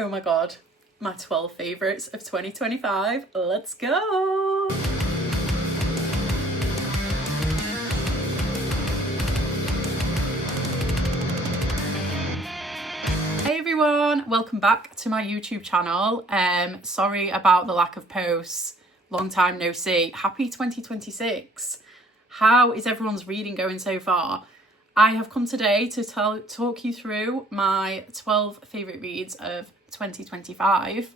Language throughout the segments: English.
Oh my god, my 12 favourites of 2025. Let's go! Hey everyone, welcome back to my YouTube channel. Sorry about the lack of posts, long time no see. Happy 2026. How is everyone's reading going so far? I have come today to talk you through my 12 favourite reads of 2025.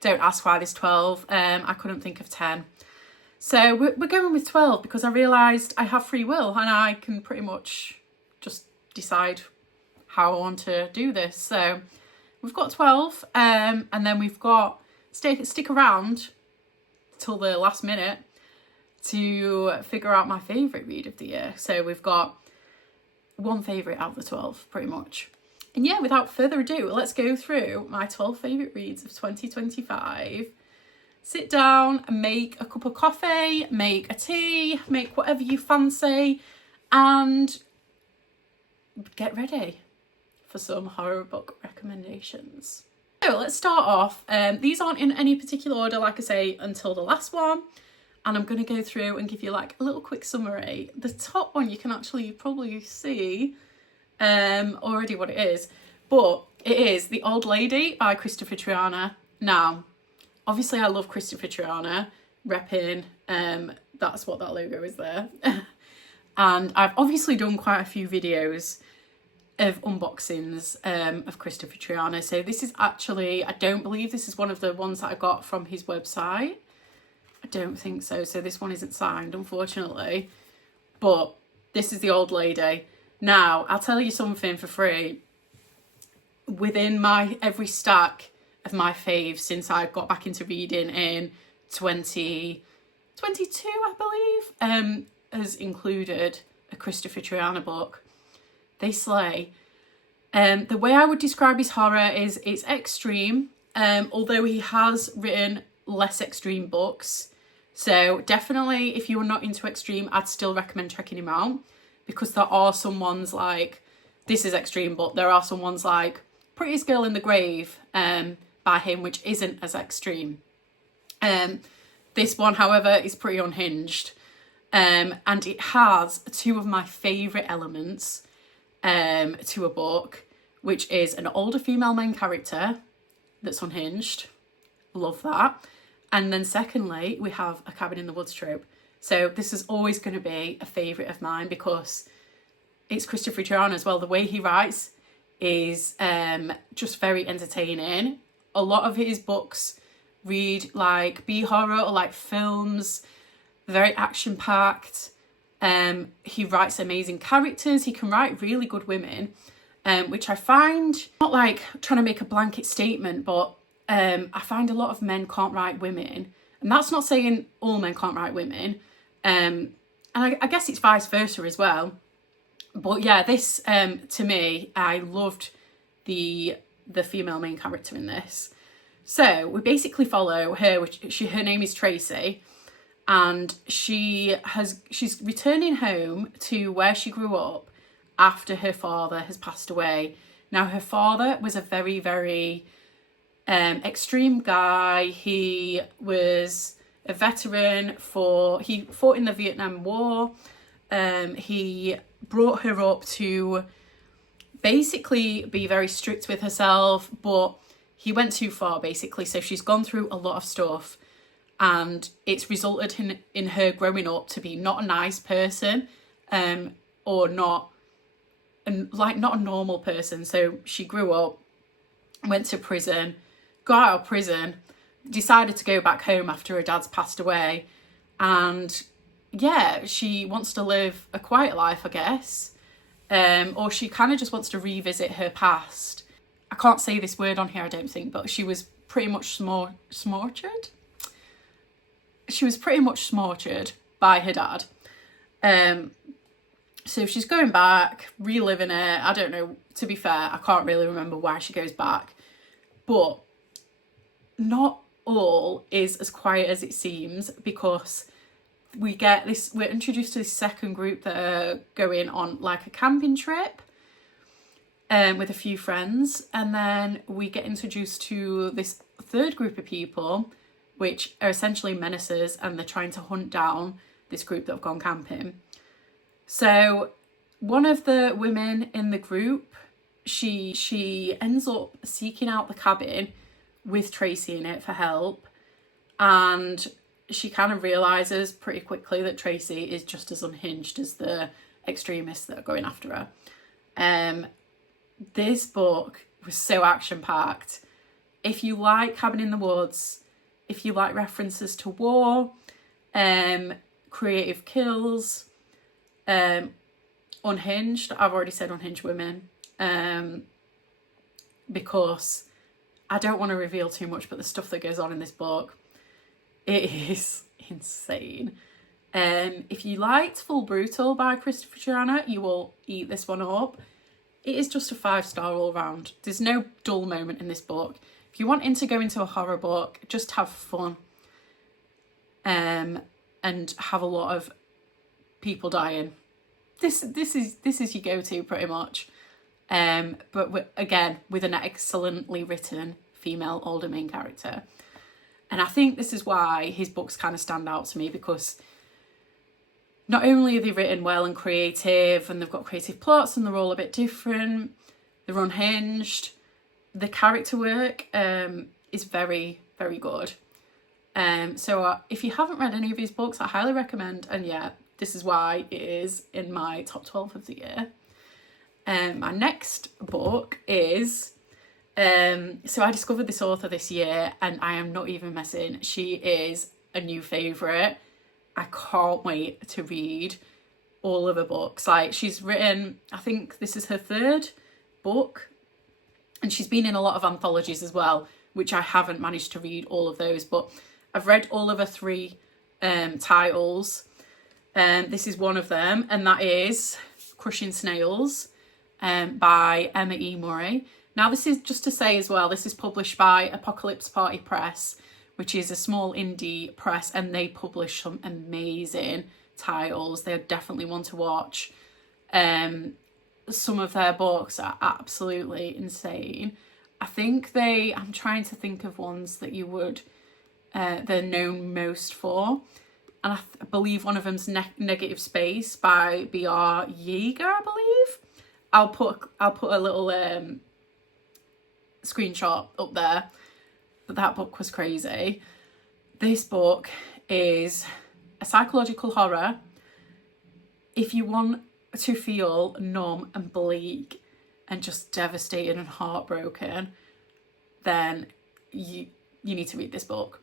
Don't ask why there's 12, I couldn't think of 10. So we're going with 12 because I realised I have free will and I can pretty much just decide how I want to do this. So we've got 12 and then we've got, stick around till the last minute to figure out my favourite read of the year. So we've got one favourite out of the 12 pretty much. And yeah, without further ado, let's go through my 12 favourite reads of 2025. Sit down and make a cup of coffee, make a tea, make whatever you fancy, and get ready for some horror book recommendations. So let's start off. These aren't in any particular order, like I say, until the last one. And I'm going to go through and give you like a little quick summary. The top one you can actually probably see already what it is, but it is The Old Lady by Kristopher Triana. Now, obviously I love Kristopher Triana, repping, that's what that logo is there. And I've obviously done quite a few videos of unboxings of Kristopher Triana. So this is actually, I don't believe this is one of the ones that I got from his website. I don't think so. So this one isn't signed, unfortunately. But this is The Old Lady. Now, I'll tell you something for free. Within my every stack of my faves since I got back into reading in 2022, I believe, has included a Kristopher Triana book. They slay. The way I would describe his horror is it's extreme, although he has written less extreme books. So definitely if you're not into extreme, I'd still recommend checking him out, because there are some ones like, this is extreme, but there are some ones like Prettiest Girl in the Grave by him, which isn't as extreme. This one, however, is pretty unhinged, and it has two of my favourite elements to a book, which is an older female main character that's unhinged. Love that. And then secondly, we have a cabin in the woods trope. So this is always going to be a favourite of mine because it's Kristopher Triana as well. The way he writes is just very entertaining. A lot of his books read like B-horror or like films, very action-packed. He writes amazing characters. He can write really good women, which I find, not like trying to make a blanket statement, but I find a lot of men can't write women, and that's not saying all men can't write women, and I guess it's vice versa as well. But yeah, this to me, I loved the female main character in this. So we basically follow her, her name is Tracy, and she's returning home to where she grew up after her father has passed away. Now her father was a very, very extreme guy. He was a veteran he fought in the Vietnam War. He brought her up to basically be very strict with herself, but he went too far basically. So she's gone through a lot of stuff, and it's resulted in her growing up to be not a nice person, or not a normal person. So she grew up, went to prison, got out of prison, decided to go back home after her dad's passed away, and yeah, she wants to live a quiet life, I guess, or she kind of just wants to revisit her past. I can't say this word on here, I don't think, but she was pretty much smartured. She was pretty much smartured by her dad. So she's going back, reliving it. I don't know, to be fair, I can't really remember why she goes back, but not all is as quiet as it seems, because we're introduced to this second group that are going on like a camping trip, with a few friends, and then we get introduced to this third group of people, which are essentially menaces, and they're trying to hunt down this group that have gone camping. So one of the women in the group, she ends up seeking out the cabin with Tracy in it for help, and she kind of realises pretty quickly that Tracy is just as unhinged as the extremists that are going after her. This book was so action-packed. If you like Cabin in the Woods, if you like references to war, creative kills, unhinged, I've already said unhinged women, because I don't want to reveal too much, but the stuff that goes on in this book, it is insane. If you liked Full Brutal by Kristopher Triana, you will eat this one up. It is just a 5-star all round. There's no dull moment in this book. If you're wanting to go into a horror book, just have fun, and have a lot of people dying. This is your go-to pretty much. But again, with an excellently written female older main character. And I think this is why his books kind of stand out to me, because not only are they written well and creative, and they've got creative plots, and they're all a bit different, they're unhinged, the character work is very, very good. So if you haven't read any of his books, I highly recommend, and yeah, this is why it is in my top 12 of the year. My next book is, so I discovered this author this year, and I am not even messing, she is a new favourite. I can't wait to read all of her books. Like, she's written, I think this is her 3rd book, and she's been in a lot of anthologies as well, which I haven't managed to read all of those, but I've read all of her 3 titles. This is one of them, and that is Crushing Snails by Emma E. Murray. Now, this is just to say as well, this is published by Apocalypse Party Press, which is a small indie press, and they publish some amazing titles. They're definitely one to watch. Some of their books are absolutely insane. I think I'm trying to think of ones that you would, they're known most for. And I believe one of them's Negative Space by B.R. Yeager, I believe. I'll put a little screenshot up there. But that book was crazy. This book is a psychological horror. If you want to feel numb and bleak and just devastated and heartbroken, then you need to read this book.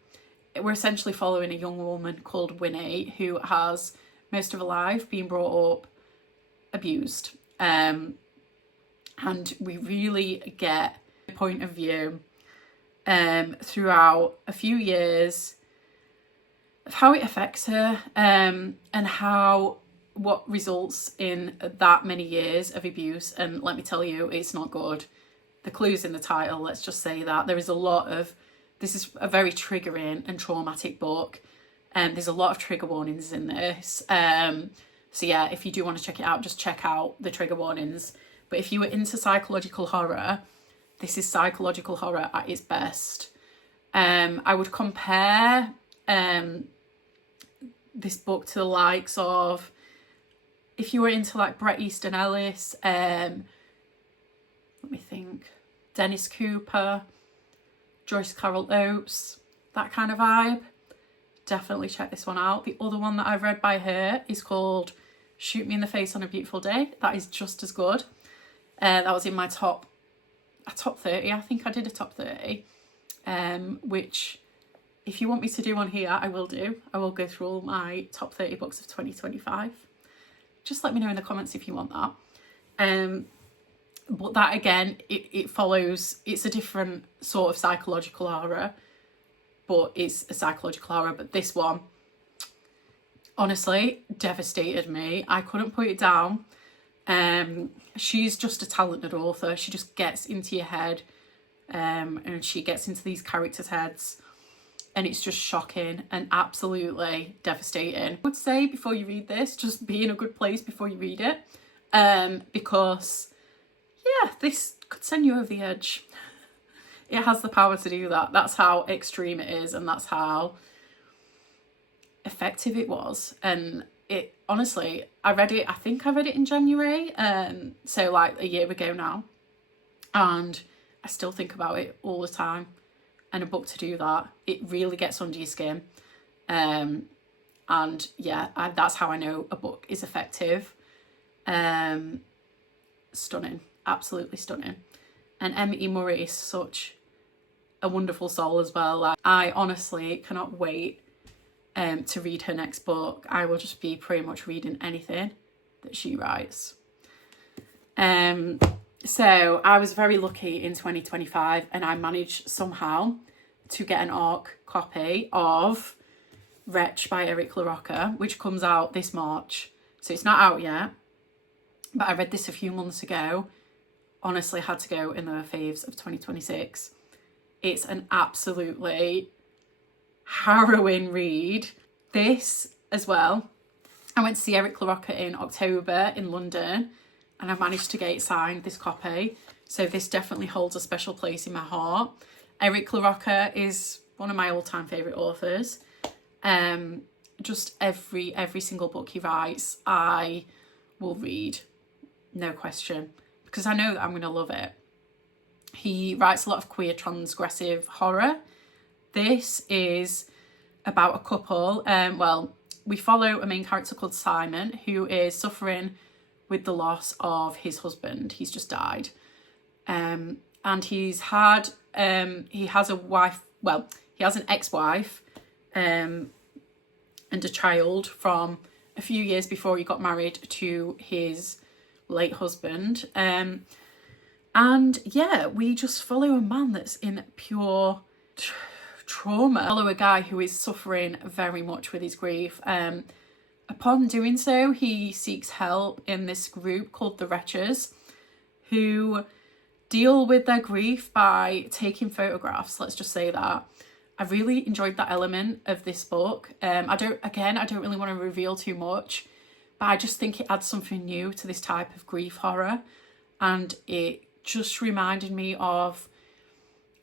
We're essentially following a young woman called Winnie who has most of her life been brought up abused. And we really get a point of view throughout a few years of how it affects her, and what results in that many years of abuse. And let me tell you, it's not good. The clue's in the title, let's just say that. There is a lot of, this is a very triggering and traumatic book, and there's a lot of trigger warnings in this. So yeah, if you do want to check it out, just check out the trigger warnings. But if you were into psychological horror, this is psychological horror at its best. I would compare this book to the likes of, if you were into like Bret Easton Ellis, let me think, Dennis Cooper, Joyce Carol Oates, that kind of vibe, definitely check this one out. The other one that I've read by her is called Shoot Me in the Face on a Beautiful Day. That is just as good. That was in my top 30. I think I did a top 30, which if you want me to do one here, I will do. I will go through all my top 30 books of 2025. Just let me know in the comments if you want that. But that again, it follows, it's a different sort of psychological horror, but it's a psychological horror. But this one, honestly, devastated me. I couldn't put it down. She's just a talented author. She just gets into your head, and she gets into these characters' heads, and it's just shocking and absolutely devastating. I would say before you read this, just be in a good place before you read it, because yeah, this could send you over the edge. It has the power to do that. That's how extreme it is, and that's how effective it was. And it, honestly, I think I read it in January, so like a year ago now, and I still think about it all the time. And a book to do that, it really gets under your skin. And yeah, that's how I know a book is effective. Stunning, absolutely stunning. And Emma E. Murray is such a wonderful soul as well. Like, I honestly cannot wait to read her next book. I will just be pretty much reading anything that she writes. So I was very lucky in 2025, and I managed somehow to get an ARC copy of Wretch by LaRocca, which comes out this March. So it's not out yet, but I read this a few months ago. Honestly, had to go in the faves of 2026. It's an absolutely harrowing read. This as well. I went to see LaRocca in October in London, and I managed to get it signed, this copy. So this definitely holds a special place in my heart. LaRocca is one of my all-time favourite authors. Just every single book he writes, I will read, no question, because I know that I'm going to love it. He writes a lot of queer, transgressive horror. This is about a couple. Well, we follow a main character called Simon, who is suffering with the loss of his husband. He's just died. And he has a wife, well, he has an ex-wife and a child from a few years before he got married to his late husband. And yeah, we just follow a man that's in pure trauma. Follow a guy who is suffering very much with his grief. Upon doing so, he seeks help in this group called the Wretches, who deal with their grief by taking photographs. Let's just say that. I really enjoyed that element of this book. I don't really want to reveal too much, but I just think it adds something new to this type of grief horror. And it just reminded me of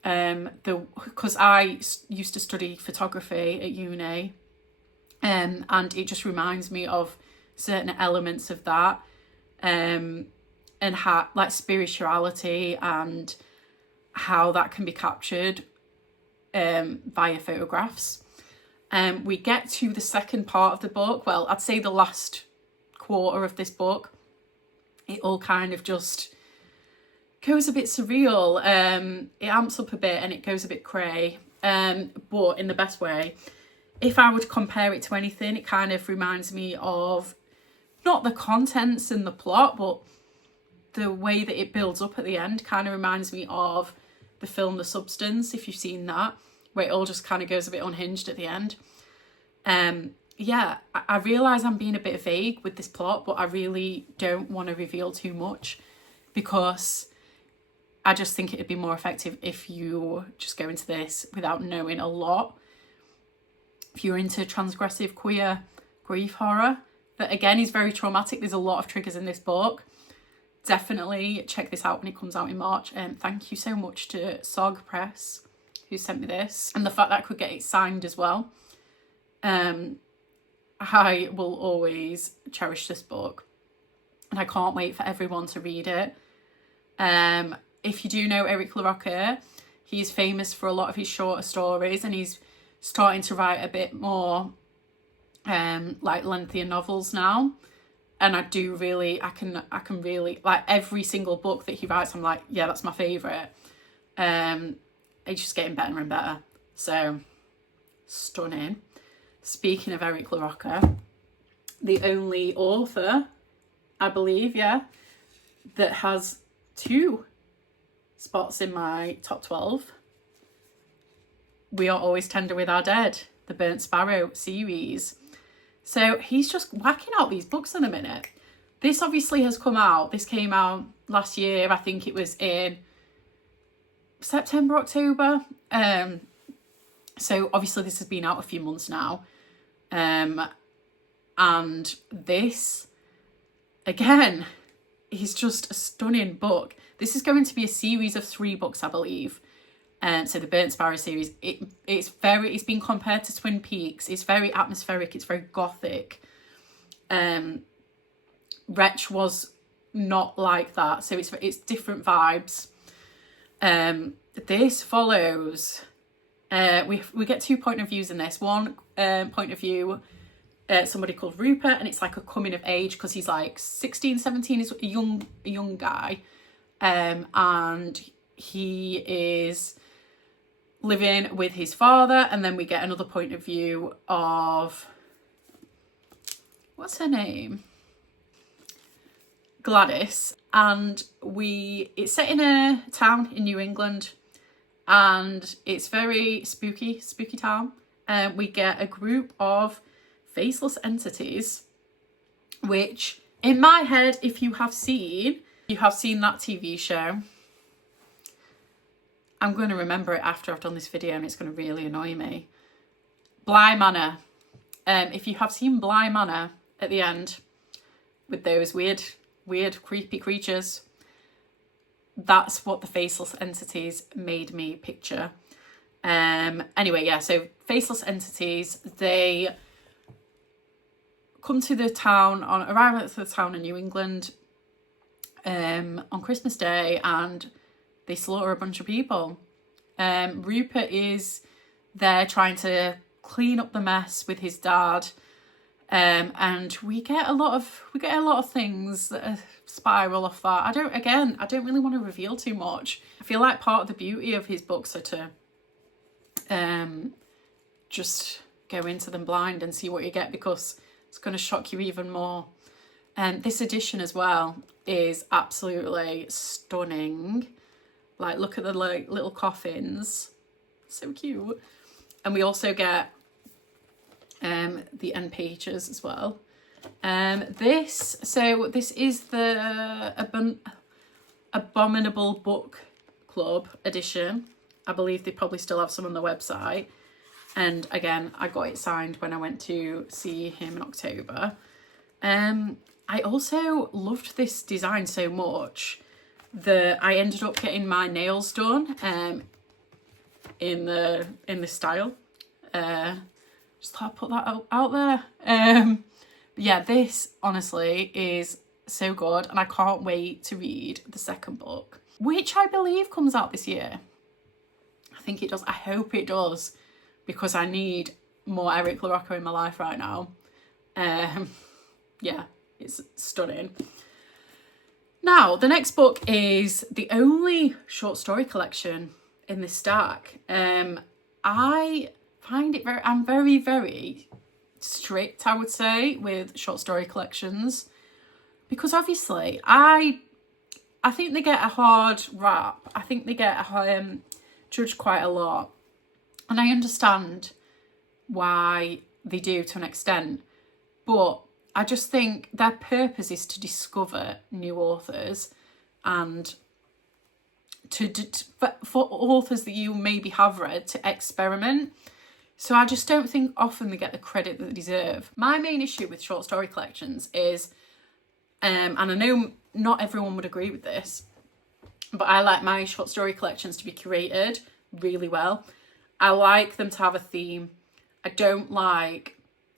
because I used to study photography at uni, and it just reminds me of certain elements of that, and how, like, spirituality and how that can be captured via photographs. We get to the second part of the book, well, I'd say the last quarter of this book. It all kind of just goes a bit surreal. It amps up a bit and it goes a bit cray, but in the best way. If I would compare it to anything, it kind of reminds me of not the contents and the plot, but the way that it builds up at the end kind of reminds me of the film The Substance, if you've seen that, where it all just kind of goes a bit unhinged at the end. Yeah, I realise I'm being a bit vague with this plot, but I really don't want to reveal too much, because I just think it'd be more effective if you just go into this without knowing a lot. If you're into transgressive queer grief horror, that again is very traumatic. There's a lot of triggers in this book. Definitely check this out when it comes out in March. And thank you so much to SOG Press who sent me this, and the fact that I could get it signed as well. I will always cherish this book, and I can't wait for everyone to read it. If you do know LaRocca, he's famous for a lot of his shorter stories, and he's starting to write a bit more like lengthier novels now. And I can really, like, every single book that he writes, I'm like, yeah, that's my favourite. It's just getting better and better. So, stunning. Speaking of LaRocca, the only author, I believe, yeah, that has 2 spots in my top 12. We Are Always Tender With Our Dead, the Burnt Sparrow series. So he's just whacking out these books in a minute. This obviously has come out. This came out last year. I think it was in September, October. So obviously this has been out a few months now. And this, again, is just a stunning book. This is going to be a series of 3 books, I believe. So the Burnt Sparrow series, it's been compared to Twin Peaks. It's very atmospheric. It's very gothic. Wretch was not like that, so it's different vibes. This follows. We get 2 point of views in this. One point of view, somebody called Rupert, and it's like a coming of age because he's like 16, 17. He's a young guy, and he is living with his father. And then we get another point of view of, what's her name? Gladys. And it's set in a town in New England, and it's very spooky town. We get a group of faceless entities, which in my head, if you have seen that TV show, I'm going to remember it after I've done this video, and it's going to really annoy me. Bly Manor. If you have seen Bly Manor at the end with those weird, creepy creatures, that's what the faceless entities made me picture. Anyway, yeah, so faceless entities, they come to the town, arrive at the town in New England on Christmas Day, and they slaughter a bunch of people. Rupert is there trying to clean up the mess with his dad. And we get a lot of things that spiral off that. I don't really want to reveal too much. I feel like part of the beauty of his books are to just go into them blind and see what you get, because it's going to shock you even more. This edition as well is absolutely stunning. Like, look at the little coffins, so cute. And we also get the end pages as well. This is the Abominable Book Club edition. I believe they probably still have some on the website. And again, I got it signed when I went to see him in October. I also loved this design so much that I ended up getting my nails done in this style. Just thought I'd put that out there. Yeah, this honestly is so good, and I can't wait to read the second book, which I believe comes out this year. I think it does. I hope it does, because I need more Eric LaRocca in my life right now. Yeah, it's stunning. Now, the next book is the only short story collection in this stack. I find it I'm very, very strict, I would say, with short story collections, because obviously I think they get a hard rap. I think they get judged quite a lot, and I understand why they do to an extent, but I just think their purpose is to discover new authors, and for authors that you maybe have read to experiment. So I just don't think often they get the credit that they deserve. My main issue with short story collections is, and I know not everyone would agree with this, but I like my short story collections to be curated really well. I like them to have a theme.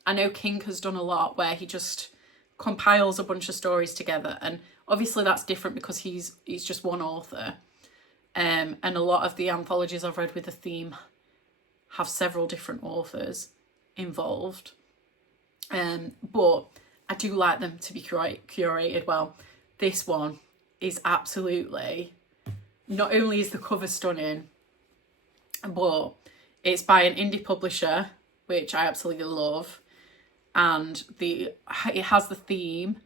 I know King has done a lot where he just compiles a bunch of stories together, and obviously that's different because he's just one author. And a lot of the anthologies I've read with a theme have several different authors involved. But I do like them to be curated well. This one is absolutely, not only is the cover stunning, but it's by an indie publisher, which I absolutely love. And it has the theme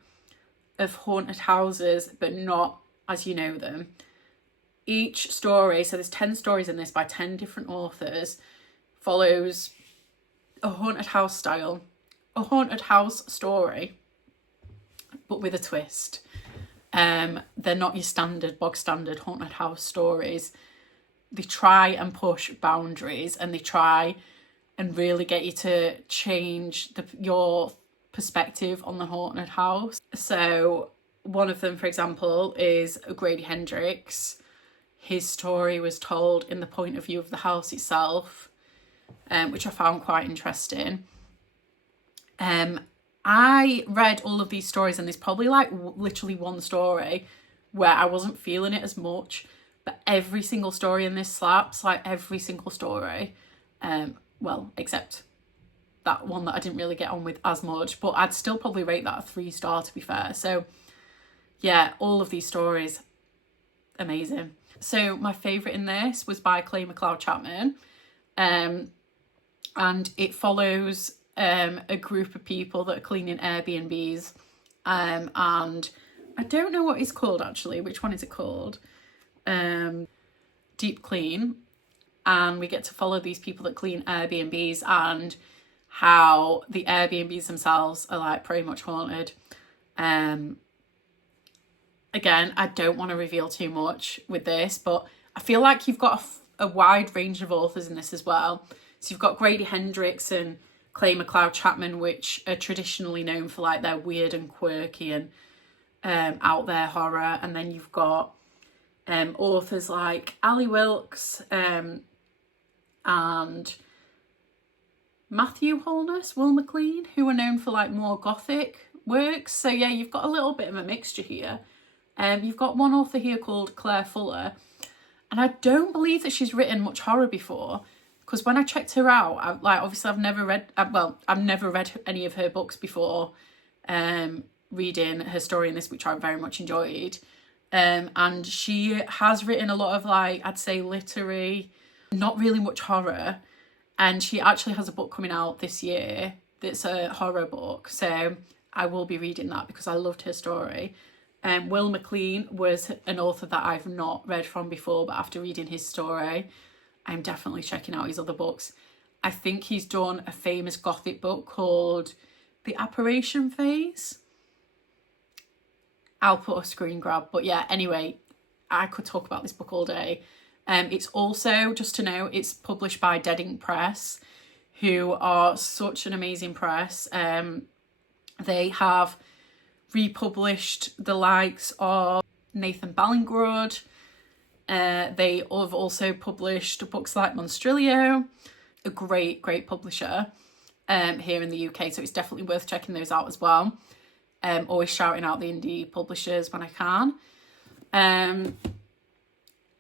of haunted houses, but not as you know them. Each story, so there's 10 stories in this by 10 different authors, follows a haunted house style, a haunted house story, but with a twist. They're not your bog standard haunted house stories. They try and push boundaries, and they try and really get you to change your perspective on the haunted house. So one of them, for example, is Grady Hendrix. His story was told in the point of view of the house itself, which I found quite interesting. I read all of these stories, and there's probably like literally one story where I wasn't feeling it as much, but every single story in this slaps, like every single story. Well, except that one that I didn't really get on with as much, but I'd still probably rate that a 3-star, to be fair. So yeah, all of these stories, amazing. So my favourite in this was by McLeod Chapman, and it follows a group of people that are cleaning Airbnbs, and I don't know what it's called actually. Which one is it called? Deep Clean. And we get to follow these people that clean Airbnbs and how the Airbnbs themselves are like pretty much haunted. Again, I don't want to reveal too much with this, but I feel like you've got a wide range of authors in this as well. So you've got Grady Hendrix and McLeod Chapman, which are traditionally known for like their weird and quirky and out there horror. And then you've got authors like Ali Wilkes and Matthew Holness, Will McLean, who are known for like more gothic works. So yeah, you've got a little bit of a mixture here. You've got one author here called Claire Fuller, and I don't believe that she's written much horror before, because when I checked her out, I've never read any of her books before, reading her story in this, which I very much enjoyed. And she has written a lot of like, I'd say literary, not really much horror. And she actually has a book coming out this year that's a horror book. So I will be reading that because I loved her story. Will McLean was an author that I've not read from before, but after reading his story, I'm definitely checking out his other books. I think he's done a famous gothic book called The Apparition Phase. I'll put a screen grab, but yeah, anyway, I could talk about this book all day. It's also, just to know, it's published by Dead Ink Press, who are such an amazing press. They have republished the likes of Nathan Ballingrud. They have also published books like Monstrilio, a great publisher here in the UK, so it's definitely worth checking those out as well. Always shouting out the indie publishers when I can.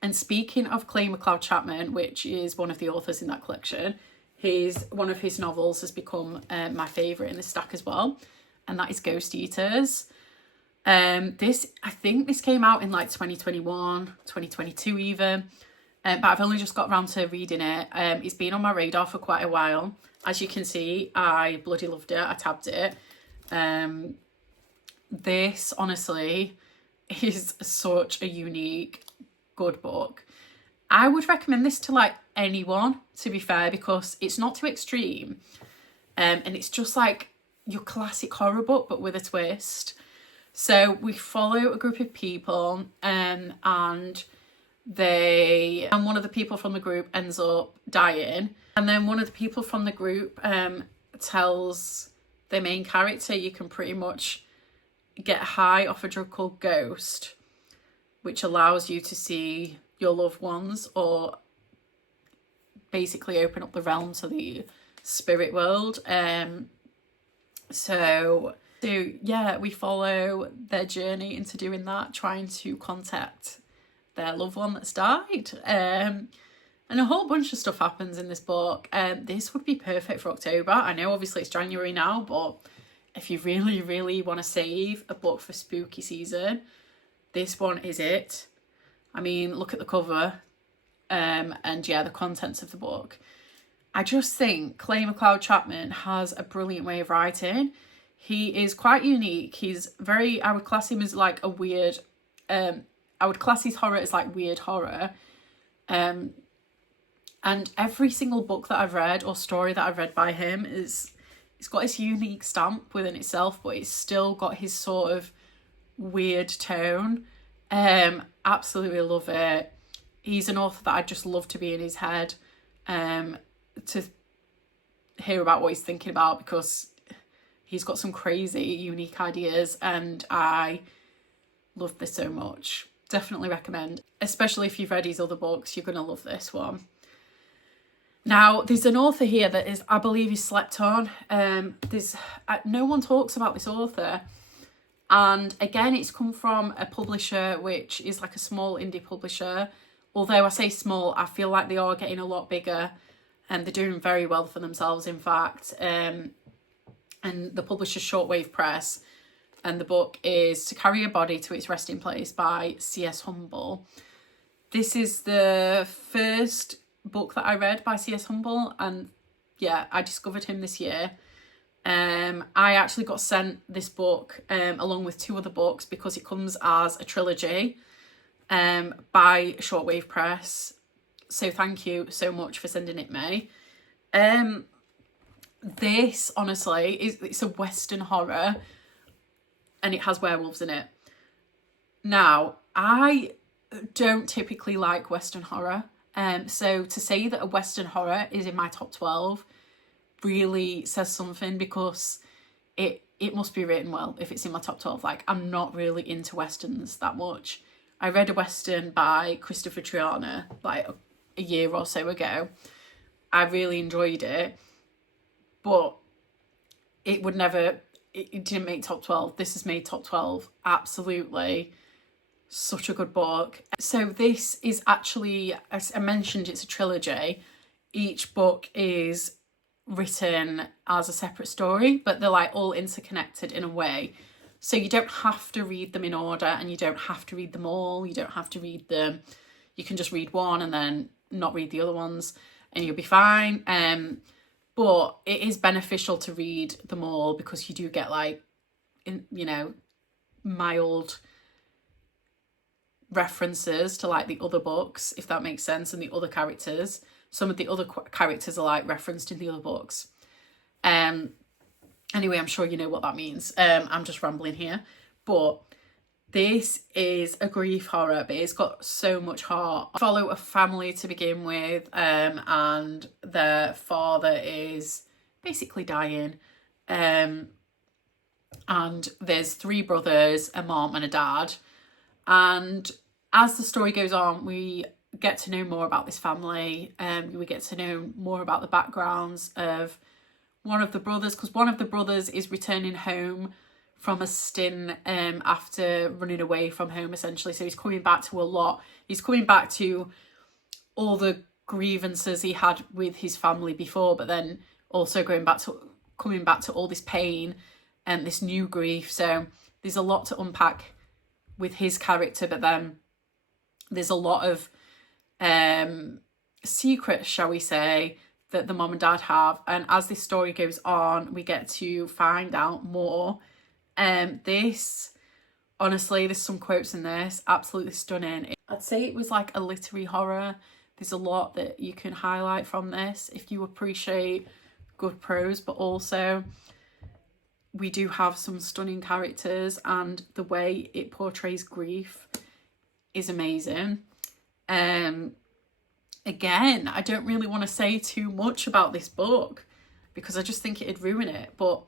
And speaking of McLeod Chapman, which is one of the authors in that collection, one of his novels has become my favourite in the stack as well, and that is Ghost Eaters. I think this came out in like 2021, 2022 even, but I've only just got around to reading it. It's been on my radar for quite a while. As you can see, I bloody loved it. I tabbed it. This honestly is such a unique, good book. I would recommend this to like anyone, to be fair, because it's not too extreme, and it's just like your classic horror book but with a twist. So we follow a group of people, and one of the people from the group ends up dying, and then one of the people from the group tells the main character you can pretty much get high off a drug called Ghost, which allows you to see your loved ones, or basically open up the realm to the spirit world. So yeah, we follow their journey into doing that, trying to contact their loved one that's died. And a whole bunch of stuff happens in this book. This would be perfect for October. I know obviously it's January now, but if you really, really want to save a book for spooky season, this one is it. I mean, look at the cover, and yeah, the contents of the book. I just think McLeod Chapman has a brilliant way of writing. He is quite unique. He's very, I would class him as like a weird, I would class his horror as like weird horror. And every single book that I've read or story that I've read by him it's got his unique stamp within itself, but it's still got his sort of weird tone. Absolutely love it. He's an author that I'd just love to be in his head, to hear about what he's thinking about, because he's got some crazy, unique ideas, and I loved this so much. Definitely recommend, especially if you've read his other books, you're going to love this one. Now, there's an author here that is, I believe, is slept on. No one talks about this author. And again, it's come from a publisher, which is like a small indie publisher. Although I say small, I feel like they are getting a lot bigger and they're doing very well for themselves, in fact. And the publisher's Shortwave Press. And the book is To Carry a Body to Its Resting Place by C.S. Humble. This is the first book that I read by C.S. Humble, and yeah, I discovered him this year. I actually got sent this book along with 2 other books because it comes as a trilogy by Shortwave Press. So thank you so much for sending it me. This, honestly, it's a Western horror and it has werewolves in it. Now, I don't typically like Western horror. So to say that a Western horror is in my top 12 really says something, because it must be written well if it's in my top 12. Like, I'm not really into Westerns that much. I read a Western by Kristopher Triana like a year or so ago. I really enjoyed it, but it didn't make top 12. This has made top 12. Absolutely. Such a good book. So this is actually, as I mentioned, it's a trilogy. Each book is written as a separate story, but they're like all interconnected in a way. So you don't have to read them in order, and you don't have to read them all. You don't have to read them. You can just read one and then not read the other ones and you'll be fine. But it is beneficial to read them all, because you do get like, mild references to like the other books, if that makes sense, and the other characters. Some of the other characters are like referenced in the other books. Anyway, I'm sure you know what that means. I'm just rambling here, but this is a grief horror, but it's got so much heart. I follow a family to begin with, and their father is basically dying. And there's 3 brothers, a mom and a dad. And as the story goes on, we get to know more about this family. We get to know more about the backgrounds of one of the brothers, because one of the brothers is returning home from a stint after running away from home, essentially. So he's coming back to a lot. He's coming back to all the grievances he had with his family before, but then also coming back to all this pain and this new grief. So there's a lot to unpack with his character, but then there's a lot of secrets, shall we say, that the mom and dad have. And as this story goes on, we get to find out more. Honestly, there's some quotes in this, absolutely stunning. I'd say it was like a literary horror. There's a lot that you can highlight from this if you appreciate good prose, but also we do have some stunning characters, and the way it portrays grief is amazing. Again, I don't really want to say too much about this book because I just think it'd ruin it, but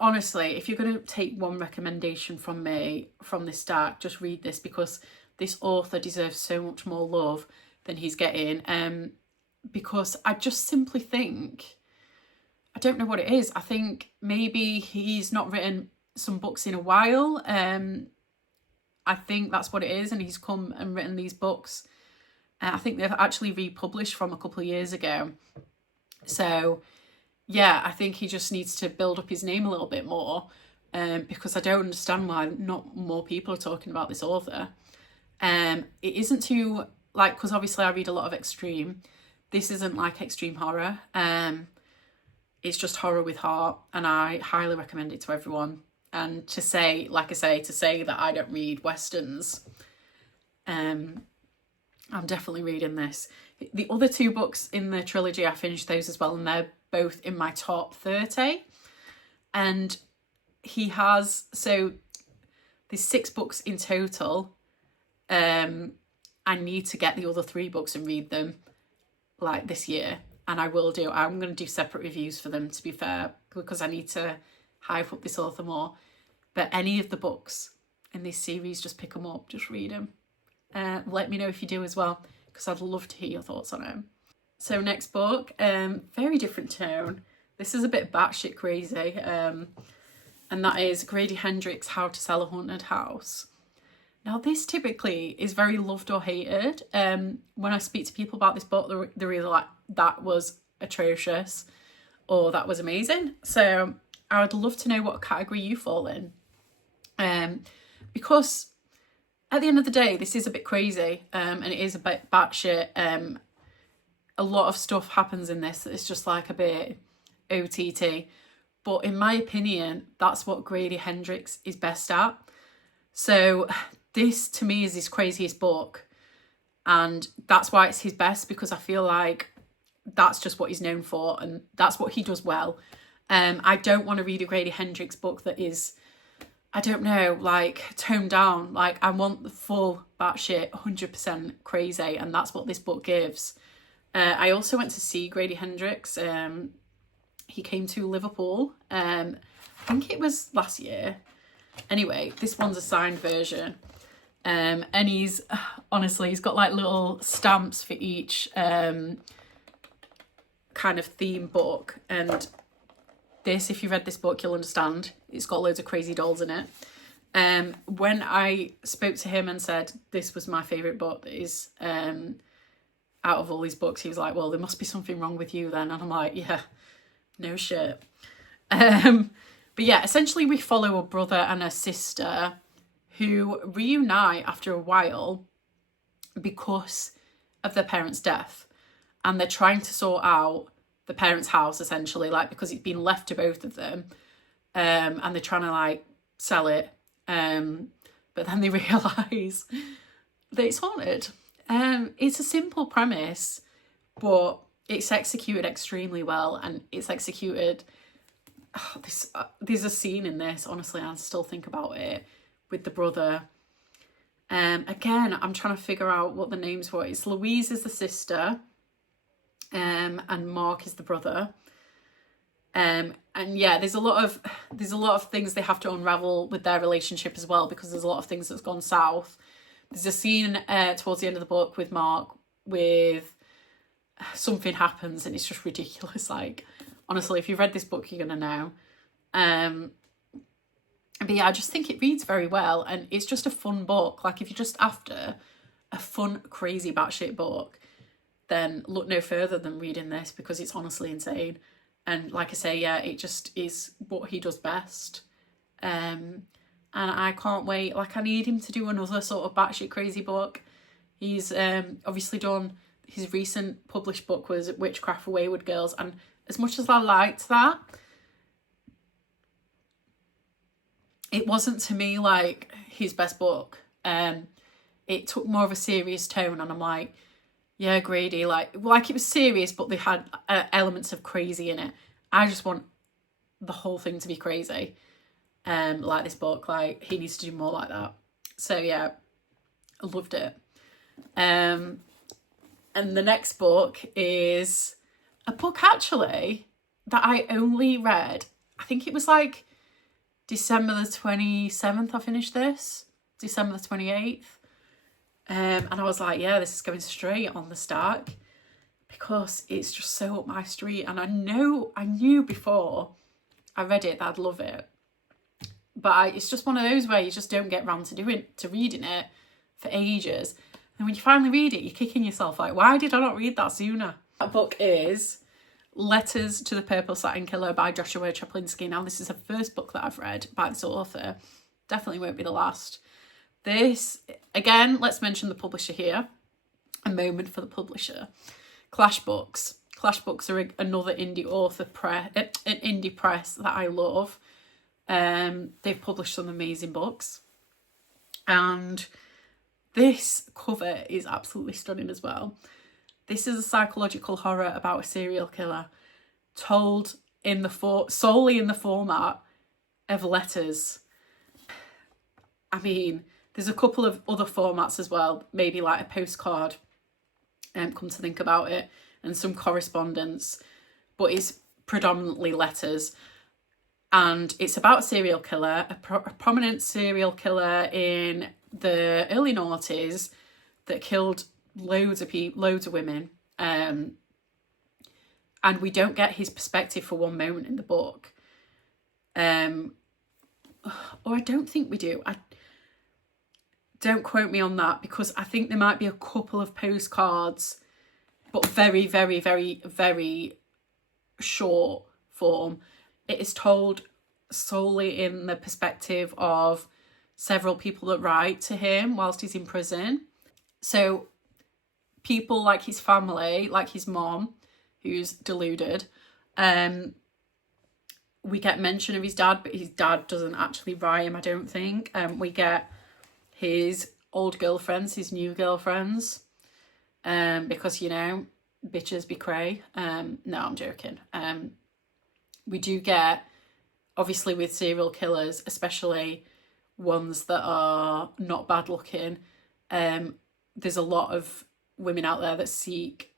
honestly, if you're going to take one recommendation from me from this stack, just read this, because this author deserves so much more love than he's getting. Because I just simply think, I don't know what it is. I think maybe he's not written some books in a while. I think that's what it is, and he's come and written these books. I think they've actually republished from a couple of years ago. So yeah, I think he just needs to build up his name a little bit more, because I don't understand why not more people are talking about this author. It isn't too, like, because obviously I read a lot of extreme. This isn't like extreme horror. It's just horror with heart, and I highly recommend it to everyone. And to say, like I say, to say that I don't read Westerns, I'm definitely reading this. The other 2 books in the trilogy, I finished those as well, and they're both in my top 30. And he has, so there's 6 books in total. I need to get the other 3 books and read them like this year, and I will do. I'm going to do separate reviews for them, to be fair, because I need to hype up this author more. But any of the books in this series, just pick them up, just read them. Let me know if you do as well, because I'd love to hear your thoughts on it. So next book, very different tone. This is a bit batshit crazy, and that is Grady Hendrix, How to Sell a Haunted House. Now this typically is very loved or hated. When I speak to people about this book, they're either like, that was atrocious, or that was amazing. So I would love to know what category you fall in. Because at the end of the day, this is a bit crazy, and it is a bit batshit. A lot of stuff happens in this that is just like a bit OTT. But in my opinion, that's what Grady Hendrix is best at. So this, to me, is his craziest book. And that's why it's his best, because I feel like that's just what he's known for, and that's what he does well. I don't want to read a Grady Hendrix book that is, I don't know, like toned down. Like I want the full batshit 100% crazy, and that's what this book gives. I also went to see Grady Hendrix. He came to Liverpool. I think it was last year. Anyway, this one's a signed version. And he's, honestly, he's got like little stamps for each kind of theme book. And this, if you read this book, you'll understand. It's got loads of crazy dolls in it. When I spoke to him and said this was my favourite book that is out of all these books, he was like, well, there must be something wrong with you then. And I'm like, yeah, no shit. But yeah, essentially we follow a brother and a sister who reunite after a while because of their parents' death. And they're trying to sort out the parents' house, essentially, like, because it's been left to both of them. And they're trying to like sell it. But then they realise that it's haunted. It's a simple premise, but it's executed extremely well, and it's executed. Oh, there's a scene in this, honestly, I still think about it, with the brother. Again, I'm trying to figure out what the names were. It's Louise is the sister, and Mark is the brother. And yeah, there's a lot of things they have to unravel with their relationship as well, because there's a lot of things that's gone south. There's a scene towards the end of the book with Mark with something happens and it's just ridiculous. Like, honestly, if you've read this book, you're going to know. But yeah, I just think it reads very well, and it's just a fun book. Like, if you're just after a fun, crazy, batshit book, then look no further than reading this, because it's honestly insane. And like I say, yeah, it just is what he does best. And I can't wait. Like, I need him to do another sort of batshit crazy book. He's obviously done, his recent published book was Witchcraft for Wayward Girls. And as much as I liked that, it wasn't, to me, like his best book. It took more of a serious tone, and I'm like, yeah, Grady, like it was serious, but they had elements of crazy in it. I just want the whole thing to be crazy. Like this book, like he needs to do more like that. So yeah, I loved it. And the next book is a book actually that I only read, I think it was like December the 27th I finished this, December the 28th. And I was like, yeah, this is going straight on the stack, because it's just so up my street. And I knew before I read it that I'd love it. But it's just one of those where you just don't get round to reading it for ages. And when you finally read it, you're kicking yourself like, why did I not read that sooner? That book is Letters to the Purple Satin Killer by Joshua Chaplinsky. Now, this is the first book that I've read by this author. Definitely won't be the last. This, again, let's mention the publisher here. A moment for the publisher. Clash Books. Clash Books are another indie author an indie press that I love. They've published some amazing books. And this cover is absolutely stunning as well. This is a psychological horror about a serial killer told solely in the format of letters. I mean, there's a couple of other formats as well, maybe like a postcard, come to think about it, and some correspondence, but it's predominantly letters. And it's about a serial killer, a prominent serial killer in the early noughties that killed loads of women. And we don't get his perspective for one moment in the book. Or I don't think we do. Don't quote me on that, because I think there might be a couple of postcards, but very, very, very, very short form. It is told solely in the perspective of several people that write to him whilst he's in prison. So people like his family, like his mom, who's deluded. We get mention of his dad, but his dad doesn't actually write him, I don't think. We get his old girlfriends, his new girlfriends, because, you know, bitches be cray. No, I'm joking. We do get, obviously with serial killers, especially ones that are not bad looking, there's a lot of women out there that seek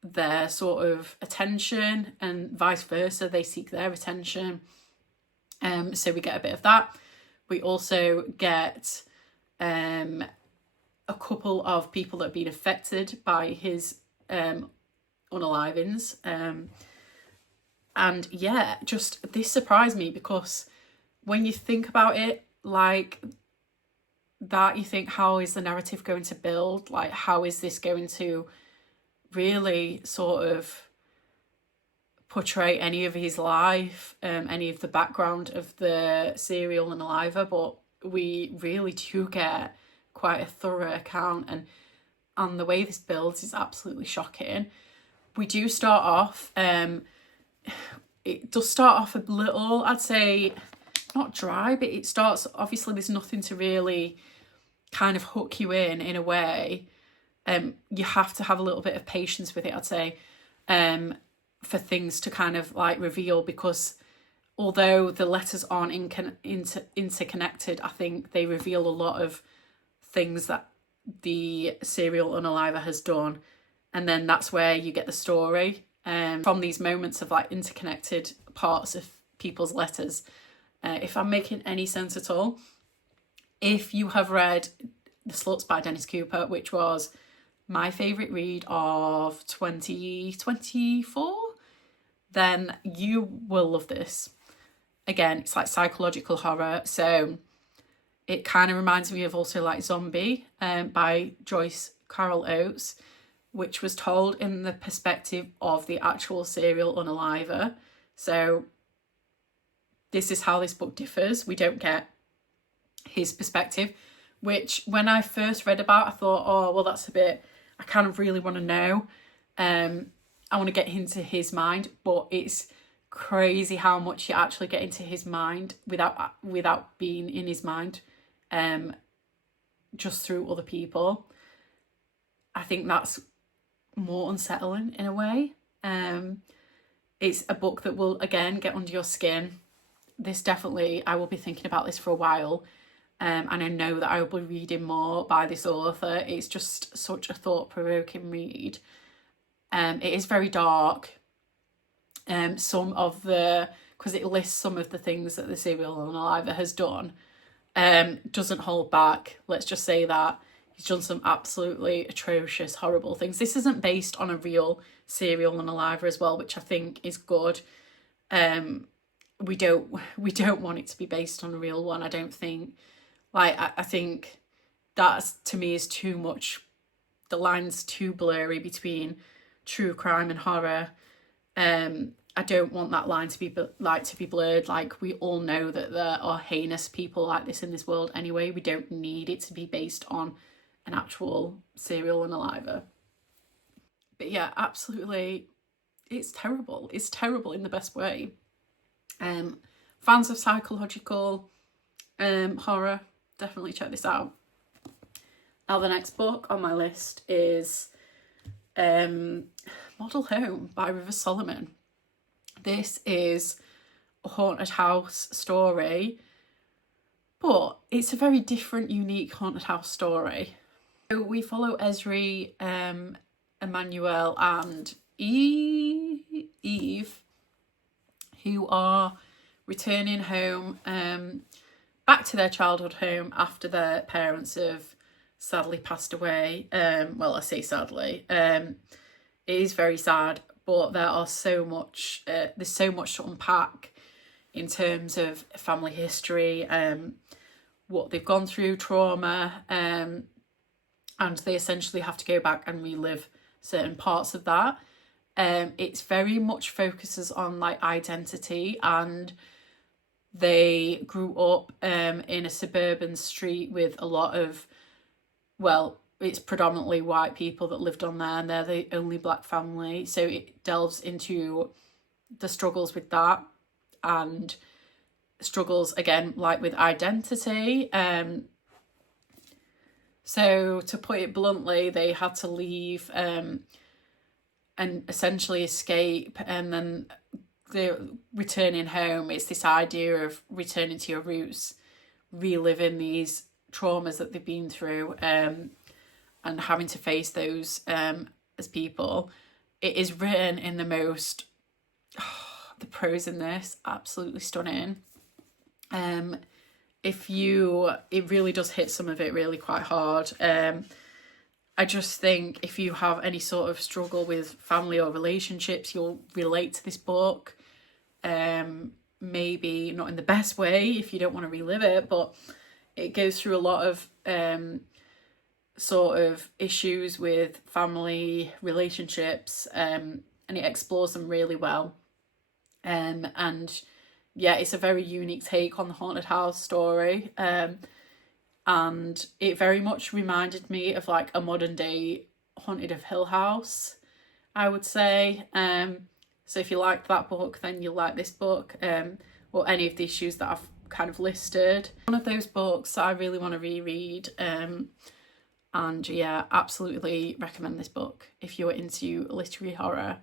their sort of attention, and vice versa, they seek their attention. So we get a bit of that. We also get a couple of people that have been affected by his unalivings. And yeah, just this surprised me, because when you think about it like that, you think, how is the narrative going to build? Like, how is this going to really sort of portray any of his life, any of the background of the serial unaliver? But we really do get quite a thorough account, and the way this builds is absolutely shocking. We do start off, it does start off a little, I'd say, not dry, but it starts, obviously there's nothing to really kind of hook you in a way. You have to have a little bit of patience with it, I'd say, for things to kind of like reveal, because although the letters aren't interconnected, I think they reveal a lot of things that the serial unaliver has done, and then that's where you get the story from these moments of like interconnected parts of people's letters. If I'm making any sense at all. If you have read The Sluts by Dennis Cooper, which was my favourite read of 2024, then you will love this. Again, it's like psychological horror, so it kind of reminds me of also like Zombie by Joyce Carol Oates, which was told in the perspective of the actual serial unaliver. So this is how this book differs. We don't get his perspective, which when I first read about, I thought, oh, well, that's a bit, I kind of really want to know. I want to get into his mind, but it's crazy how much you actually get into his mind without being in his mind, just through other people. I think that's more unsettling in a way. It's a book that will, again, get under your skin. This definitely, I will be thinking about this for a while. And I know that I will be reading more by this author. It's just such a thought-provoking read. It is very dark. Some of the, because it lists some of the things that the serial unaliver has done, doesn't hold back. Let's just say that. He's done some absolutely atrocious, horrible things. This isn't based on a real serial unaliver as well, which I think is good. We don't want it to be based on a real one, I don't think. Like, I think that, to me, is too much. The line's too blurry between true crime and horror. I don't want that line to be blurred. Like, we all know that there are heinous people like this in this world anyway. We don't need it to be based on an actual serial unaliver. But yeah, absolutely, it's terrible. It's terrible in the best way. Fans of psychological horror, definitely check this out. Now, the next book on my list is Model Home by River Solomon. This is a haunted house story, but it's a very different, unique haunted house story. So we follow Esri, Emmanuel and Eve, who are returning home, back to their childhood home after their parents have sadly passed away. Well, I say sadly. It is very sad, but there's so much to unpack in terms of family history, what they've gone through, trauma, and they essentially have to go back and relive certain parts of that. It's very much focuses on like identity, and they grew up in a suburban street with a lot of, well, it's predominantly white people that lived on there, and they're the only black family. So it delves into the struggles with that, and struggles again like with identity. So to put it bluntly, they had to leave and essentially escape, and then they're returning home. It's this idea of returning to your roots, reliving these traumas that they've been through, and having to face those as people. It is written in the most, the prose in this, absolutely stunning. It really does hit some of it really quite hard. I just think if you have any sort of struggle with family or relationships, you'll relate to this book. Maybe not in the best way if you don't want to relive it, but it goes through a lot of sort of issues with family relationships, and it explores them really well. And yeah, it's a very unique take on the haunted house story. And it very much reminded me of like a modern day Haunted of Hill House, I would say. So if you liked that book, then you'll like this book, or any of the issues that I've kind of listed. One of those books that I really want to reread. And yeah, absolutely recommend this book if you're into literary horror.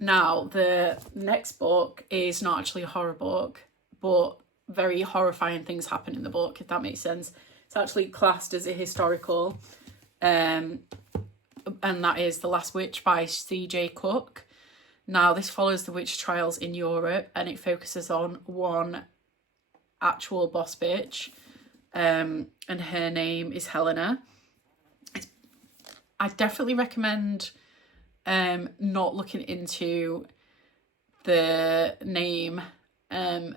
Now, the next book is not actually a horror book, but very horrifying things happen in the book, if that makes sense. It's actually classed as a historical, and that is The Last Witch by C.J. Cooke. Now, this follows the witch trials in Europe, and it focuses on one actual boss bitch, and her name is Helena. I definitely recommend not looking into the name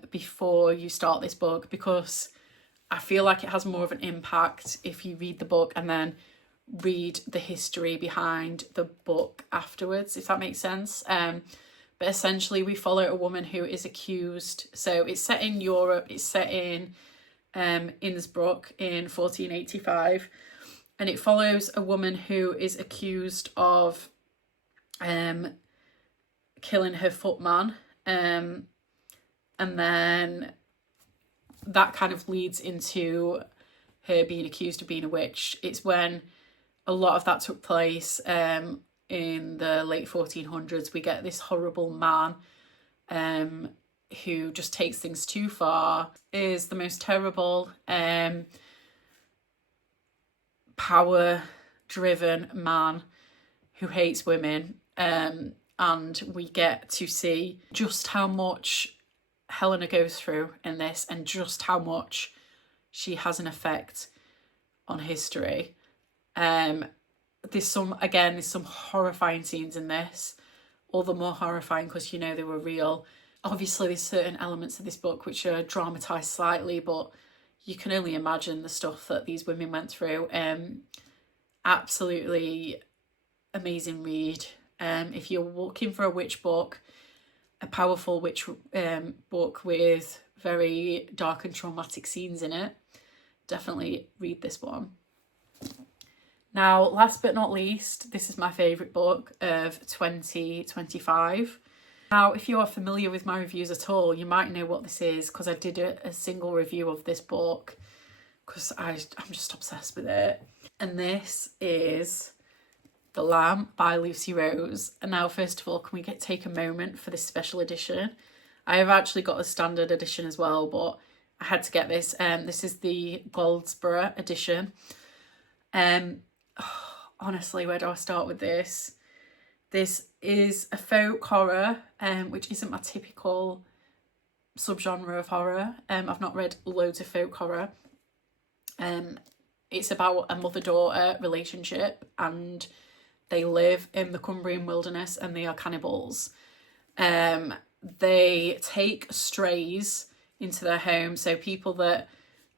before you start this book, because I feel like it has more of an impact if you read the book and then read the history behind the book afterwards, if that makes sense. But essentially we follow a woman who is accused. So it's set in Europe, it's set in Innsbruck in 1485, and it follows a woman who is accused of killing her footman, and then that kind of leads into her being accused of being a witch. It's when a lot of that took place in the late 1400s. We get this horrible man who just takes things too far, is the most terrible power-driven man who hates women, and we get to see just how much Helena goes through in this, and just how much she has an effect on history. There's some horrifying scenes in this, all the more horrifying because you know they were real. Obviously there's certain elements of this book which are dramatised slightly, but you can only imagine the stuff that these women went through. Absolutely amazing read. If you're looking for a witch book, a powerful witch book with very dark and traumatic scenes in it, definitely read this one. Now, last but not least, this is my favourite book of 2025. Now, if you are familiar with my reviews at all, you might know what this is, because I did a single review of this book because I'm just obsessed with it. And this is The Lamb by Lucy Rose. And now, first of all, can we take a moment for this special edition? I have actually got a standard edition as well, but I had to get this. This is the Goldsboro edition. Honestly, where do I start with this? This is a folk horror, which isn't my typical subgenre of horror. I've not read loads of folk horror. It's about a mother-daughter relationship, and they live in the Cumbrian wilderness and they are cannibals. They take strays into their home, so people that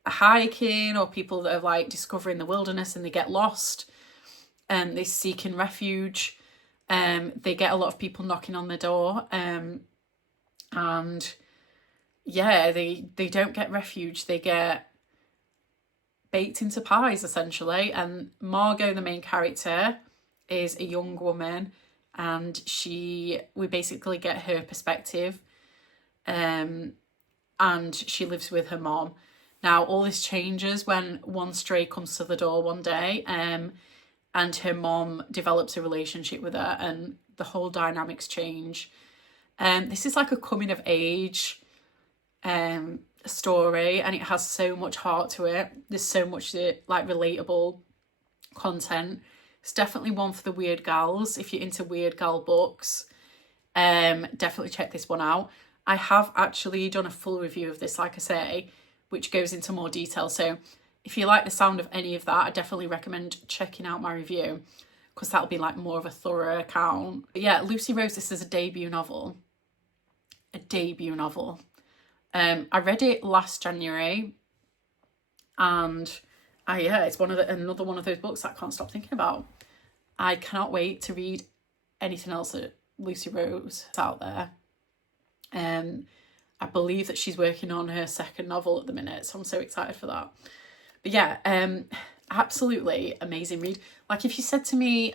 are hiking or people that are like discovering the wilderness and they get lost and they're seeking refuge. They get a lot of people knocking on the door, and yeah, they don't get refuge, they get baked into pies essentially. And Margot, the main character, is a young woman, and we basically get her perspective, and she lives with her mom. Now all this changes when one stray comes to the door one day, and her mom develops a relationship with her, and the whole dynamics change. This is like a coming of age story, and it has so much heart to it. There's so much like relatable content. It's definitely one for the weird gals. If you're into weird gal books, definitely check this one out. I have actually done a full review of this, like I say, which goes into more detail. So if you like the sound of any of that, I definitely recommend checking out my review, because that'll be like more of a thorough account. But yeah, Lucy Rose, this is a debut novel. A debut novel. I read it last January, and yeah, it's another one of those books that I can't stop thinking about. I cannot wait to read anything else that Lucy Rose is out there. I believe that she's working on her second novel at the minute, so I'm so excited for that. But yeah, absolutely amazing read. Like if you said to me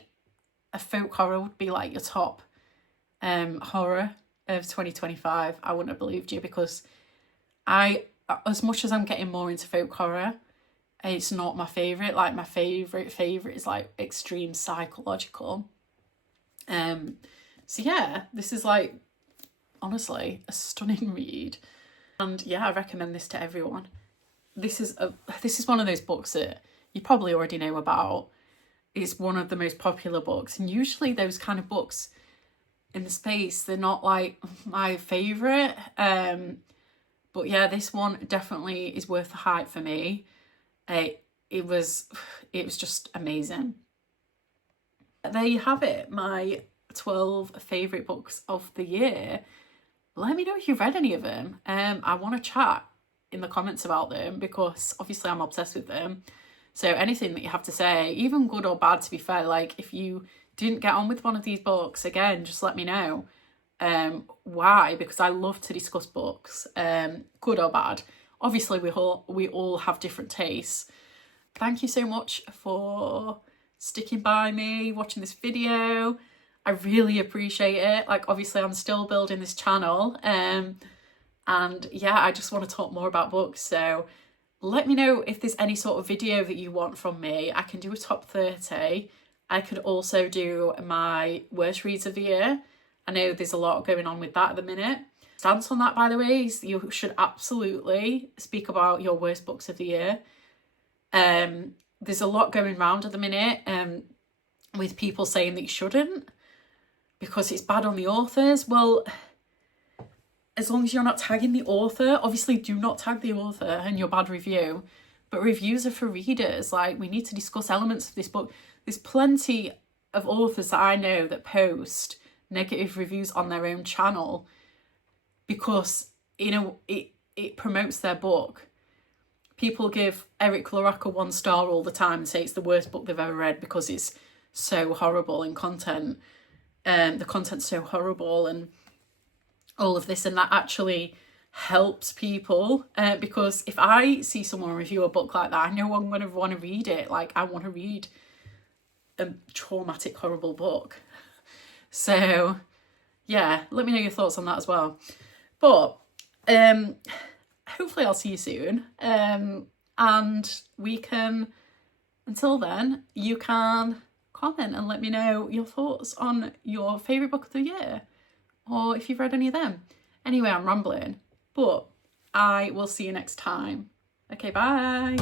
a folk horror would be like your top horror of 2025, I wouldn't have believed you, because as much as I'm getting more into folk horror, it's not my favourite. Like my favourite is like extreme psychological. So yeah, this is like honestly a stunning read, and yeah, I recommend this to everyone. This is one of those books that you probably already know about. It's one of the most popular books, and usually those kind of books in the space, they're not like my favourite. But yeah, this one definitely is worth the hype for me. It was just amazing. There you have it, my 12 favourite books of the year. Let me know if you've read any of them. I want to chat in the comments about them, because obviously I'm obsessed with them. So anything that you have to say, even good or bad, to be fair, like if you didn't get on with one of these books, again, just let me know. Why? Because I love to discuss books, good or bad. Obviously we all have different tastes. Thank you so much for sticking by me, watching this video. I really appreciate it. Like obviously I'm still building this channel, and yeah, I just want to talk more about books. So let me know if there's any sort of video that you want from me. I can do a top 30. I could also do my worst reads of the year. I know there's a lot going on with that at the minute. Stance on that, by the way, is you should absolutely speak about your worst books of the year. There's a lot going around at the minute with people saying that you shouldn't because it's bad on the authors. Well, as long as you're not tagging the author, obviously do not tag the author in your bad review, but reviews are for readers. Like, we need to discuss elements of this book. There's plenty of authors that I know that post negative reviews on their own channel because, you know, it promotes their book. People give LaRocca 1 star all the time and say it's the worst book they've ever read because it's so horrible in content. The content's so horrible and all of this, and that actually helps people because if I see someone review a book like that, I know I'm going to want to read it. Like, I want to read a traumatic, horrible book. So yeah, let me know your thoughts on that as well. But hopefully I'll see you soon, and we can, until then, you can comment and let me know your thoughts on your favourite book of the year, or if you've read any of them. Anyway, I'm rambling, but I will see you next time. Okay, bye.